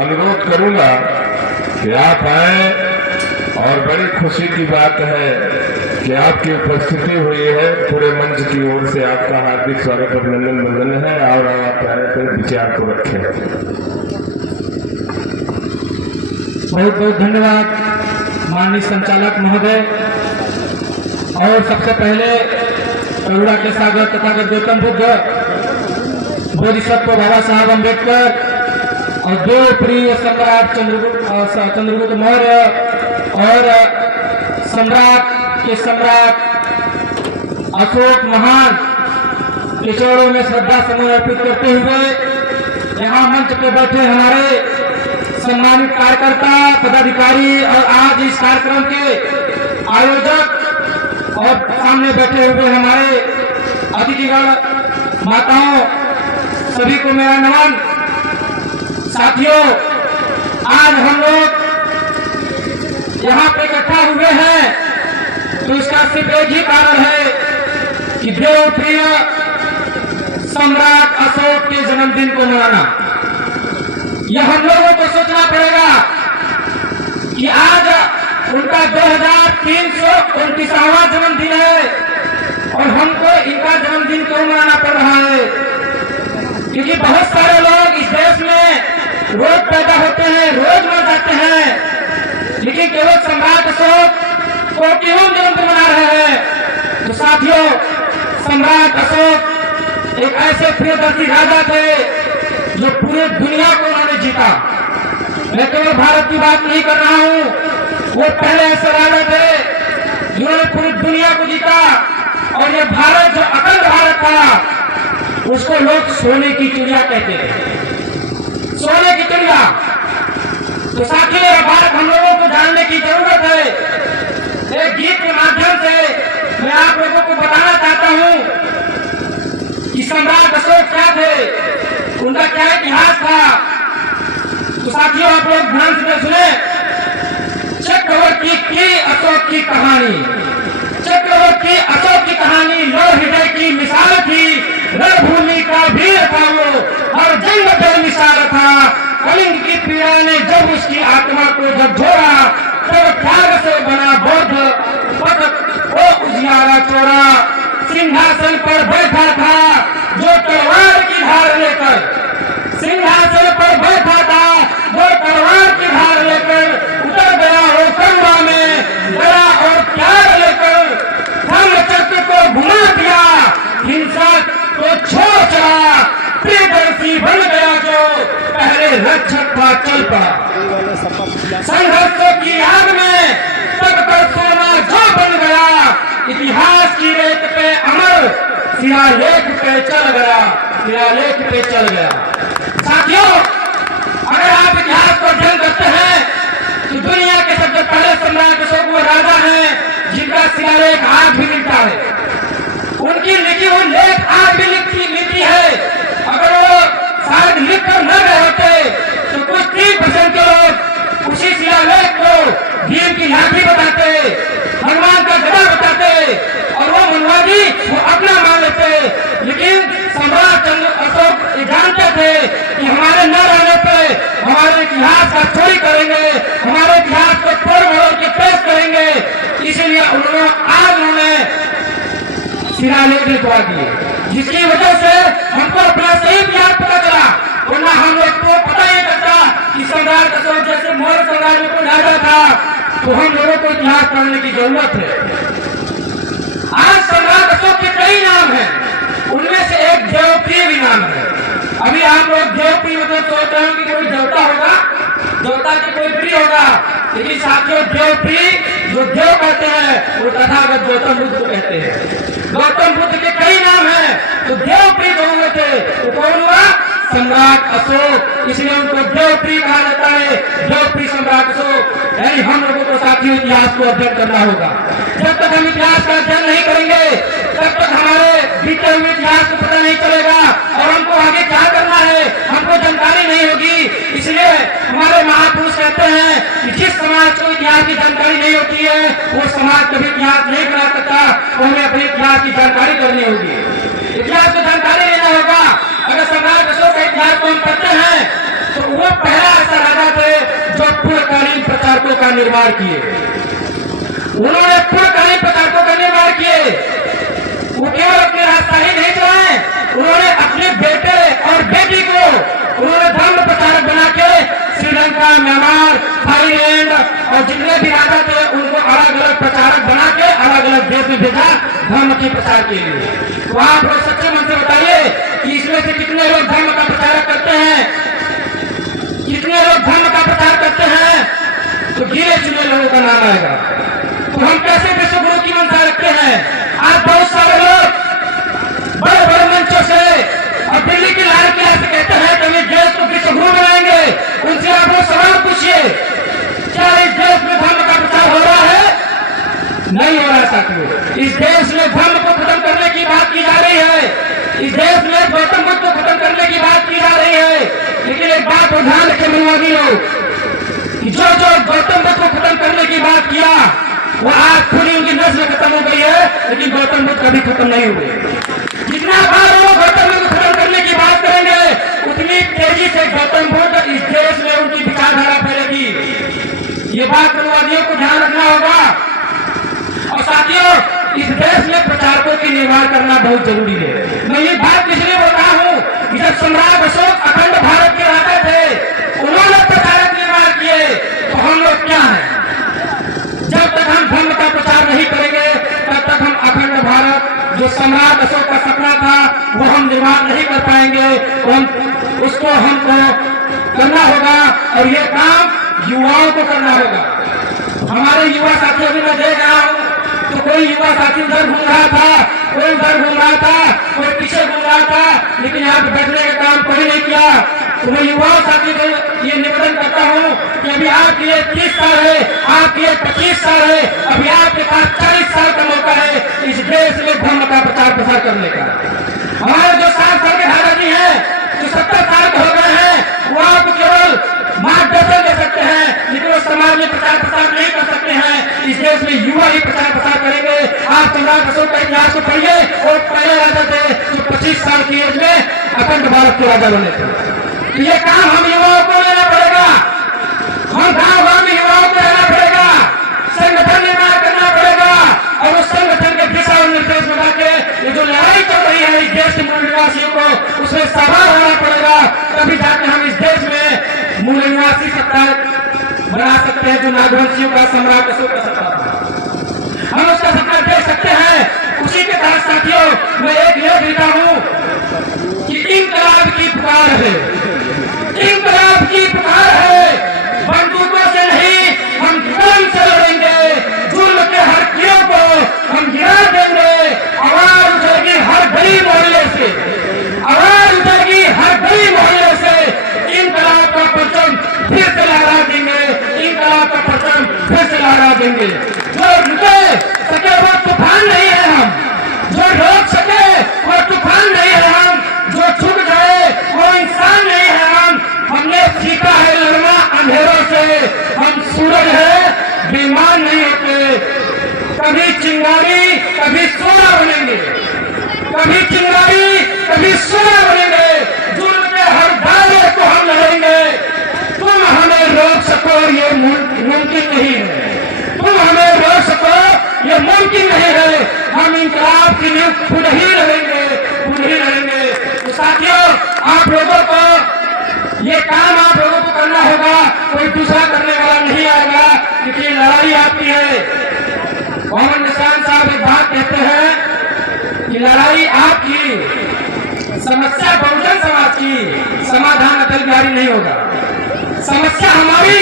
अनुरोध करूंगा कि आप आए, और बड़ी खुशी की बात है कि आपकी उपस्थिति हुई है। पूरे मंच की ओर से आपका हार्दिक स्वागत अभिनंदन वंदन है, और आप आए तो विचार को रखें। बहुत बहुत धन्यवाद माननीय संचालक महोदय। और सबसे पहले करुणा के सागर तथागत गौतम बुद्ध, बोधिसत्व बाबा साहब अम्बेडकर और देव प्रिय सम्राट चंद्रगुप्त मौर्य और सम्राट के सम्राट अशोक महान के चरणों में श्रद्धा समूह अर्पित करते हुए यहाँ मंच पे बैठे हमारे सम्मानित कार्यकर्ता पदाधिकारी और आज इस कार्यक्रम के आयोजक और सामने बैठे हुए हमारे अतिथिगण, माताओं, सभी को मेरा नमन। साथियों, आज हम लोग यहाँ पे इकट्ठा हुए हैं तो इसका सिर्फ एक ही कारण है कि देव प्रिय सम्राट अशोक के जन्मदिन को मनाना। यह हम लोगों को सोचना पड़ेगा कि आज उनका 2329वां जन्मदिन है और हमको इनका जन्मदिन क्यों मनाना पड़ रहा है? क्योंकि बहुत सारे लोग इस देश में रोज पैदा होते हैं, रोज मर जाते हैं, लेकिन केवल सम्राट अशोक को क्यों जन्मदिन मना रहे हैं? तो साथियों, सम्राट अशोक एक ऐसे प्रियदर्शी राजा थे जो पूरे दुनिया को उन्होंने जीता। मैं केवल भारत की बात नहीं कर रहा हूँ, वो पहले ऐसे राजा थे जिन्होंने पूरी दुनिया को जीता। और ये भारत जो अखंड भारत था उसको लोग सोने की चिड़िया कहते हैं, सोने की चिड़िया। तो साथियों, यह भारत हम लोगों को जानने की जरूरत है। एक गीत के माध्यम से मैं आप लोगों को बताना चाहता हूँ कि सम्राट अशोक क्या थे, उनका क्या इतिहास था। तो साथियों, आप लोग ध्यान से सुने। चक्रवर्ती की अशोक की कहानी, चक्रवर्ती अशोक की कहानी लौह हृदय की मिसाल थी, रणभूमि का वीर था वो, हर जंग पे मिसाल था। कलिंग की पीड़ा ने जब उसकी आत्मा को झकझोरा, तब त्याग से बना बौद्ध पद वो उजियारा चोरा। सिंहासन पर बैठा था जो तलवार की धार लेकर, सिंहासन पर बैठा था जो तलवार की धार लेकर उतर गया हो करुणा में, दया और प्यार लेकर धर्म चक्र को घुमा दिया, हिंसा को छोड़ चला। प्रियदर्शी बन गया जो पहले रक्षक था, चल पड़ा संघर्षों की आग में तब कर सोना जो बन गया। इतिहास की रेत पे अमर शिलालेख पे चल गया, शिलालेख पे चल गया। साथियों, अगर आप इतिहास को अध्ययन करते हैं तो दुनिया के सबसे पहले सम्राट अशोक वो राजा हैं जिनका शिलालेख आज भी मिलता है। उनकी लिखी हुई लेख आज भी लिखी है। अगर वो शायद लिख कर न गए होते तो कुछ 3% के लोग उसी शिलालेख को भीम की लाठी बताते, हनुमान का गदा बताते और वो मनवादी वो अपना मान लेते। लेकिन सम्राट अशोक जानते थे कि हमारे न रहने पे हमारे इतिहास का चोरी करेंगे, हमारे इतिहास को तोड़ मरोड़ के पेश करेंगे। इसीलिए उन्होंने शिलालेख लिखवा दिए, जिसकी वजह से हमको अपना सही इतिहास पता चला। वरना हम लोग को पता ही करता कि सम्राट अशोक जैसे मौर्य साम्राज्य को राजा था, तो हम लोगों को इतिहास पढ़ने की जरूरत है। आज सम्राट अशोक के कई नाम हैं, उनमें से एक देवप्रिय भी नाम है। अभी आप लोग देवप्रिय मतलब सोच रहे हो कि कोई देवता होगा, देवता की कोई प्रिय होगा, लेकिन साथियों, देवप्रिय जो देव कहते हैं वो तथागत गौतम बुद्ध को कहते हैं। गौतम बुद्ध के कई नाम हैं, तो देवप्रिय जो हुए थे वो कौन हुआ? सम्राट अशोक। इसलिए उनको देवप्रिय कहा जाता है, देवप्रिय सम्राट अशोक। यानी हम लोगों को साथियों इतिहास को अध्ययन करना होगा। जब तक हम इतिहास का अध्ययन नहीं करेंगे तब तक हमारे बीते हुए इतिहास को पता नहीं चलेगा और हमको आगे क्या करना है हमको जानकारी नहीं होगी। इसलिए हमारे महापुरुष कहते हैं कि जिस समाज को इतिहास की जानकारी नहीं होती है वो समाज कभी इतिहास नहीं बना सकता। तो हमें अपने इतिहास की जानकारी करनी होगी, इतिहास को जानकारी लेना होगा। अगर सम्राट अशोक का इतिहास को हम पढ़ते हैं तो वो पहला ऐसा राजा पूर्णकालीन प्रचारकों का निर्माण किए। उन्होंने पूर्णकालीन प्रचारकों का निर्माण किए। वो केवल अपने रास्ता ही नहीं चलाए, उन्होंने अपने बेटे और बेटी को उन्होंने धर्म प्रचारक बना के श्रीलंका, म्यांमार, थाईलैंड और जितने भी राजा थे उनको अलग अलग प्रचारक बना के अलग अलग देश में भेजा धर्म के प्रचार के लिए। तो आप लोग सच्चे मन से बताइए कि इसमें से कितने लोग धर्म का प्रचार करते हैं, कितने लोग धर्म का प्रचार करते हैं? तो गिने चुने लोगों का नाम आएगा। तो हम कैसे विश्व गुरु की मंशा रखते हैं? आज बहुत सारे लोग बड़े बड़े मंचों से और दिल्ली की लाल किला से कहते हैं कि हम देश को विश्व गुरु बनाएंगे। उनसे आप लोग सवाल पूछिए, क्या इस देश में धर्म का प्रचार हो रहा है? नहीं हो रहा है साथियों। इस देश में धर्म को खत्म करने की बात की जा रही है, इस देश में गौतम बुद्ध को खत्म करने की बात की जा रही है। लेकिन एक बात को ध्यान रखे मनवादी लोग, जो जो गौतम बुद्ध को खत्म करने की बात किया वो आज खुली उनकी नस्ल खत्म हो गई है, लेकिन गौतम बुद्ध कभी खत्म नहीं हुए। जितना बार वो गौतम बुद्ध को खत्म करने की बात करेंगे उतनी तेजी से गौतम बुद्ध इस देश में उनकी विचारधारा फैलेगी। ये बात मनवादियों को ध्यान रखना होगा। और साथियों, इस देश में प्रचारकों की निर्माण करना बहुत जरूरी है। मैं ये बात इसलिए बोल रहा हूँ कि जब सम्राट अशोक अखंड भारत के राजा थे, उन्होंने प्रचारक निर्माण किए, तो हम लोग क्या हैं? जब तक हम धर्म का प्रचार नहीं करेंगे तब तक हम अखंड भारत जो सम्राट अशोक का सपना था वो हम निर्माण नहीं कर पाएंगे। उसको हमको करना होगा और ये काम युवाओं को करना होगा। हमारे युवा साथियों भी मैं देख रहा हूँ, तो कोई युवा साथी उधर घूम रहा था, कोई उधर घूम रहा था, कोई पीछे घूम रहा था, लेकिन यहाँ पे बैठने का काम कोई नहीं किया। तो मैं युवा साथी को ये निवेदन करता हूँ कि अभी आपके लिए 30 साल है, आपके लिए 25 साल है, अभी आपके पास 40 साल का मौका है इस देश में धर्म का प्रचार प्रसार करने का। हमारे जो 60 साल के दादाजी हैं, जो 70 साल के हो गए हैं, वो आपको केवल मार्गदर्शन दे सकते हैं, लेकिन वो समाज में प्रचार प्रसार नहीं कर सकते हैं। इस देश में युवा ही प्रचार प्रसार करेंगे। आप सम्राट अशोक का इतिहास को पढ़िए, और पहले राजा थे जो 25 साल की एज में अखंड भारत के राजा बने थे। ये काम हम युवाओं को लेना पड़ेगा, हम गाँव गाँव में युवाओं को लेना पड़ेगा, संगठन निर्माण करना पड़ेगा और उस संगठन के दिशा और निर्देश बना के ये जो लड़ाई चल रही है इस देश के मूल निवासियों को, उसमें सहभाग होना पड़ेगा। तभी जाके हम इस देश में मूल निवासी सत्ता बना सकते हैं जो नागवंशियों का सम्राट अशोक का सत्ता था। हम उसका सत्ता दे सकते हैं। उसी के तहत साथियों मैं एक लेख लिखा हूँ कि इंकलाब की पुकार है, इंकलाब की पुकार है। बंदूकों से नहीं, हम कलम से लड़ेंगे, जुल्म के हर कीड़ों को हम गिरा देंगे। आवाज उठेगी हर गली मोहल्ले से, आवाज उठेगी हर गली मोहल्ले से। इंकलाब का परचम फिर से लहरा देंगे, इंकलाब का परचम फिर से लहरा देंगे। जो रुके सके वो तूफान नहीं है हम, जो रोक सके वो तूफान नहीं है हम, जो छुप जाए वो इंसान नहीं है हम। हमने सीखा है लड़ना अंधेरों से, हम सूरज है बेईमान नहीं होते। कभी चिंगारी कभी सोना बनेंगे, कभी चिंगारी कभी सोना बनेंगे। जुल्म के हर दायरे को हम लड़ेंगे। तुम हमें रोक सको ये मुमकिन नहीं है, तुम हमें रोक सको ये मुमकिन नहीं है। हम इंकलाब की नींव खुद ही लड़ेंगे, खुद ही लड़ेंगे। तो साथियों, आप लोगों को ये काम आप लोगों को करना होगा, कोई दूसरा करने वाला नहीं आएगा, क्योंकि लड़ाई आपकी है। मोहम्मद निशान साहब एक बात कहते हैं कि लड़ाई आपकी, समस्या बहुजन समाज की, समाधान अटल बिहारी नहीं होगा। समस्या हमारी,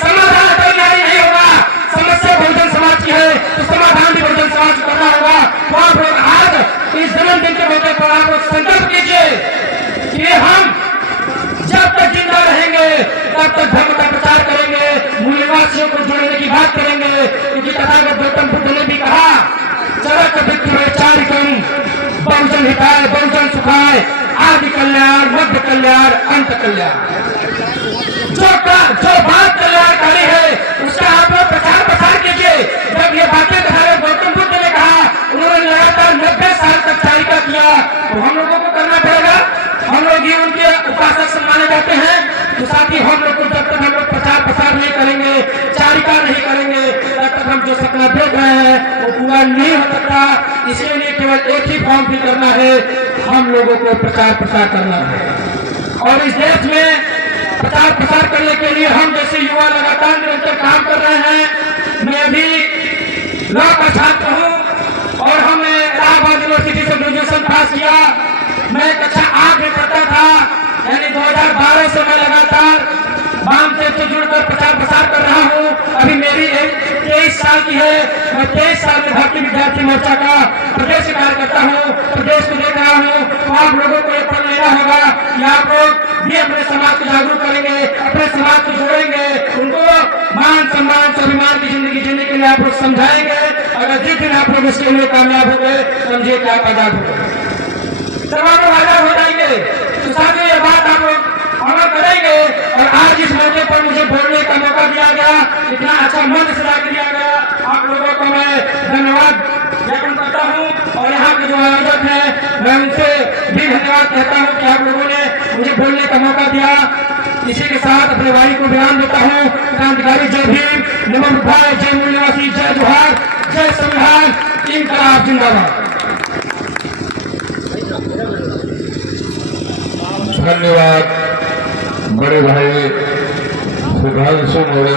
समाधान अटल बिहारी नहीं होगा। समस्या बहुजन समाज की है तो समाधान भी बहुजन समाज को करना होगा। तो आप लोग आज इस जन्मदिन के मौके पर आप लोग संकल्प कीजिए कि हम जब तक जिंदा रहेंगे तब तक धर्म का प्रचार करेंगे, मूल निवासियों को जोड़ने की बात करेंगे। क्योंकि तथागत गौतम बुद्ध ने भी कहा, चरक विचारिकम बहुजन हिताय बहुजन सुखाय, आदि कल्याण मध्य कल्याण अंत कल्याण। जो बात कल्याणकारी है उसका आप लोग प्रचार प्रसार कीजिए। जब ये बातें तथागत गौतम बुद्ध ने कहा, उन्होंने लगातार 90 साल तक चारिका किया, तो हम लोगों को करना पड़ेगा। हम लोग ही उनके उपासक माने जाते हैं। तो साथ ही हम लोग को जब तक हम लोग प्रचार प्रसार नहीं करेंगे केवल एक ही फॉर्म फिल करना है, हम लोगों को प्रचार प्रसार करना है। और इस देश में प्रचार प्रसार करने के लिए हम जैसे युवा लगातार निरंतर काम कर रहे हैं। मैं भी लॉ का छात्र हूँ और हमने इलाहाबाद यूनिवर्सिटी से ग्रेजुएशन पास किया। मैं कक्षा 8 में पढ़ता था, यानी 2012 से मैं लगातार वामसेव से जुड़कर प्रचार प्रसार कर रहा हूँ। अभी मेरी एज 23 साल की है। मैं 23 साल में भारतीय विद्यार्थी मोर्चा का प्रदेश कार्यकर्ता हूँ, प्रदेश को देख रहा हूँ। तो आप लोगों को ये पढ़ लेना होगा कि आप लोग भी अपने समाज को जागरूक करेंगे, अपने समाज को जोड़ेंगे, उनको मान सम्मान स्वाभिमान की जिंदगी जीने के लिए आप लोग समझाएंगे। अगर जिस दिन आप लोग इसके लिए कामयाब हो गए, समझिए कि आप आजाद हो गए, जब आप लोग आजाद हो जाएंगे तो साथ ही ये बात आप लोग अमल करेंगे। और आज इस मौके पर मुझे बोलने का मौका दिया गया, इतना अच्छा मंच सजा के दिया गया, आप लोगों को मैं धन्यवाद ज्ञापन करता हूँ। और यहाँ के जो आयोजक हैं, मैं उनसे भी धन्यवाद कहता हूँ कि आप लोगों ने मुझे बोलने का मौका दिया। इसी के साथ अपने वाणी को बयान देता हूँ। क्रांतिकारी जय भीम, नमो बुद्धाय, जय मूल निवासी, जय जोहार, जय संविधान, इनकलाब जिंदाबाद। धन्यवाद बड़े भाई सुधांशु मौर्य।